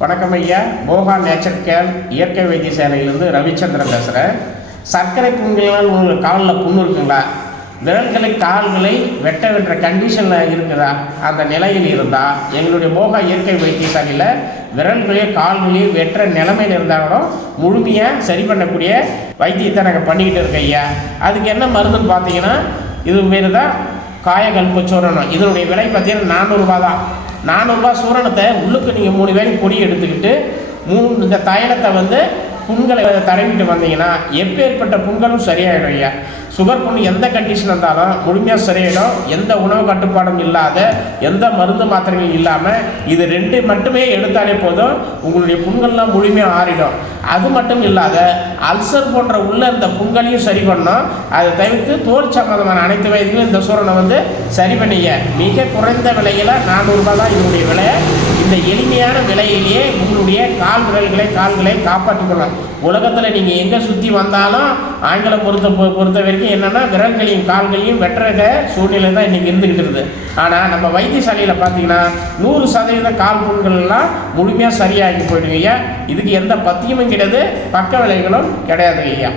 வணக்கம் ஐயா. போகா நேச்சர் கேர் இயற்கை வைத்திய வைத்தியசாலையிலேருந்து ரவிச்சந்திரன் பேசுகிறேன் சர்க்கரை புண்களால் உங்களுக்கு காலில் புண்ணு இருக்குங்களா? விரல்களை கால்களை வெட்ட வெட்டுற கண்டிஷனில் இருக்குதா? அந்த நிலையில் இருந்தால் எங்களுடைய போகா இயற்கை வைத்தியசாலையில் விரல்களையும் கால்களையும் வெட்டுற நிலைமையில் இருந்தால் கூட முழுமையாக சரி பண்ணக்கூடிய வைத்தியத்தை நாங்கள் பண்ணிக்கிட்டு இருக்கோம் ஐயா. அதுக்கு என்ன மருந்துன்னு பார்த்தீங்கன்னா இது பேர் தான் காயகல்ப சூரணம். இதனுடைய விலை பார்த்தீங்கன்னா நானூறுரூபா தான். நானூறுரூவா சூரணத்தை உள்ளுக்கு நீங்கள் மூணு வேலை பொடி எடுத்துக்கிட்டு மூணு இந்த தைலத்தை வந்து புண்களை தடவிட்டு வந்தீங்கன்னா எப்பேற்பட்ட புண்களும் சரியாயிடும் ஐயா. சுகர் புண் எந்த கண்டிஷன் இருந்தாலும் முழுமையாக சரியாயிடும். எந்த உணவு கட்டுப்பாடும் இல்லாத எந்த மருந்து மாத்திரைகள் இல்லாமல் இது ரெண்டு மட்டுமே எடுத்தாலே போதும் உங்களுடைய புண்கள்லாம் முழுமையாக ஆறிடும். அது மட்டும் இல்லாத அல்சர் போன்ற உள்ள இந்த புண்களையும் சரி பண்ணோம். அதை தவிர்த்து தோல் சம்மந்தமான அனைத்து வயதிலும் இந்த சூரனை வந்து சரி பண்ணிங்க. மிக குறைந்த விலையில் நானூறுரூபா தான் இதனுடைய விலை. இந்த எளிமையான விலையிலேயே உங்களுடைய கால் விரல்களை கால்களை காப்பாற்றிக்கொள்ளலாம் உலகத்தில் நீங்கள் எங்கே சுற்றி வந்தாலும் ஆங்கிலம் பொறுத்த பொ- பொறுத்த வரைக்கும் என்னென்னா விரல்களையும் கால்களையும் வெட்டுற சூழ்நிலை தான் இன்றைக்கி இருந்துக்கிட்டு இருக்குது. ஆனால் நம்ம வைத்தியசாலையில் பார்த்தீங்கன்னா நூறு சதவீத கால் புண்கள்லாம் முழுமையாக சரியாகி போயிடுங்க ஐயா. இதுக்கு எந்த பத்தியமும் கிடையாது பக்க விலைகளும் கிடையாது ஐயா.